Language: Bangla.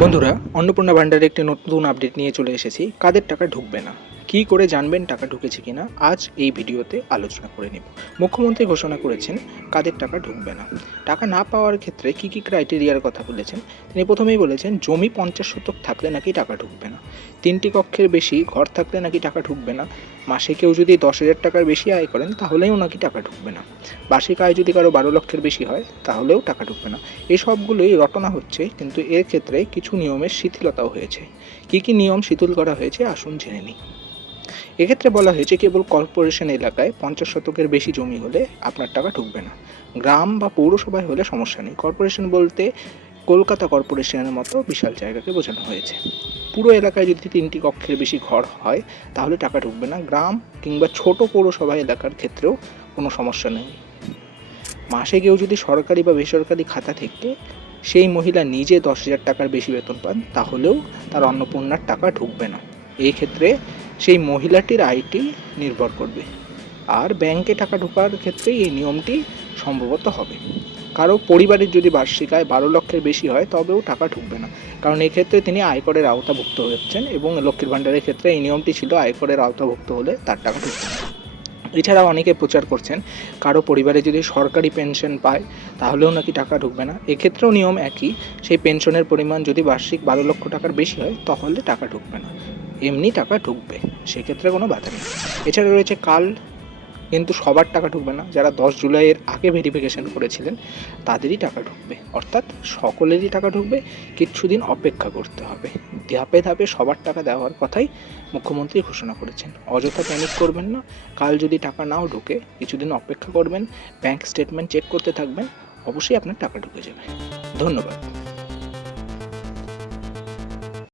বন্ধুরা, অন্নপূর্ণা ভান্ডারের একটি নতুন আপডেট নিয়ে চলে এসেছি। কাদের টাকা ঢুকবে না, কী করে জানবেন টাকা ঢুকেছে কিনা, আজ এই ভিডিওতে আলোচনা করে নেব। মুখ্যমন্ত্রী ঘোষণা করেছেন কাদের টাকা ঢুকবে না। টাকা না পাওয়ার ক্ষেত্রে কী কী ক্রাইটেরিয়ার কথা বলেছেন তিনি প্রথমেই বলেছেন জমি 50 শতক থাকলে নাকি টাকা ঢুকবে না, 3টি কক্ষের বেশি ঘর থাকলে নাকি টাকা ঢুকবে না, মাসে কেউ যদি 10,000 টাকার বেশি আয় করেন তাহলেও নাকি টাকা ঢুকবে না, বার্ষিক আয় যদি কারো 12 লক্ষের বেশি হয় তাহলেও টাকা ঢুকবে না। এই সবগুলোই রটনা হচ্ছে, কিন্তু এর ক্ষেত্রে কিছু নিয়মের শিথিলতাও হয়েছে। কী কী নিয়ম শিথিল করা হয়েছে আসুন জেনে নিই। এক্ষেত্রে বলা হয়েছে কেবল কর্পোরেশন এলাকায় 50 শতকের বেশি জমি হলে আপনার টাকা ঢুকবে না। গ্রাম বা পৌরসভায় হলে সমস্যা নেই। কর্পোরেশন বলতে কলকাতা কর্পোরেশনের মতো বিশাল জায়গাকে বোঝানো হয়েছে। পুরো এলাকায় যদি 3টি কক্ষের বেশি ঘর হয় তাহলে টাকা ঢুকবে না। গ্রাম কিংবা ছোট পৌরসভা এলাকার ক্ষেত্রেও কোনো সমস্যা নেই। মাসে কেউ যদি সরকারি বা বেসরকারি খাতা থেকে সেই মহিলা নিজে 10,000 টাকার বেশি বেতন পান তাহলেও তার অন্নপূর্ণার টাকা ঢুকবে না। এই ক্ষেত্রে সেই মহিলাটির আয়টি নির্ভর করবে। আর ব্যাংকে টাকা ঢোকার ক্ষেত্রে এই নিয়মটি সম্ভবত হবে। কারো পরিবারের যদি বার্ষিক আয় 12 লক্ষের বেশি হয় তবেও টাকা ঢুকবে না, কারণ এক্ষেত্রে তিনি আয়করের আওতাভুক্ত হচ্ছেন এবং লক্ষ্মীর ভাণ্ডারের ক্ষেত্রে এই নিয়মটি ছিল আয়করের আওতাভুক্ত হলে তার টাকা ঢুকবে না। এছাড়াও অনেকে প্রচার করছেন কারো পরিবারে যদি সরকারি পেনশন পায় তাহলেও নাকি টাকা ঢুকবে না। এক্ষেত্রেও নিয়ম একই, সেই পেনশনের পরিমাণ যদি বার্ষিক 12 লক্ষ টাকার বেশি হয় তাহলে টাকা ঢুকবে না, এমনি টাকা ঢুকবে, সেক্ষেত্রে কোনো বাধা নেই। এছাড়া রয়েছে কাল, কিন্তু সবার টাকা ঢুকবে না। যারা 10 জুলাইয়ের আগে ভেরিফিকেশন করেছিলেন তাদেরই টাকা ঢুকবে, অর্থাৎ সকলেরই টাকা ঢুকবে, কিছুদিন অপেক্ষা করতে হবে। ধাপে ধাপে সবার টাকা দেওয়ার কথাই মুখ্যমন্ত্রী ঘোষণা করেছেন। অযথা প্যানিক করবেন না। কাল যদি টাকা নাও ঢোকে কিছুদিন অপেক্ষা করবেন, ব্যাংক স্টেটমেন্ট চেক করতে থাকবেন, অবশ্যই আপনার টাকা ঢুকে যাবে। ধন্যবাদ।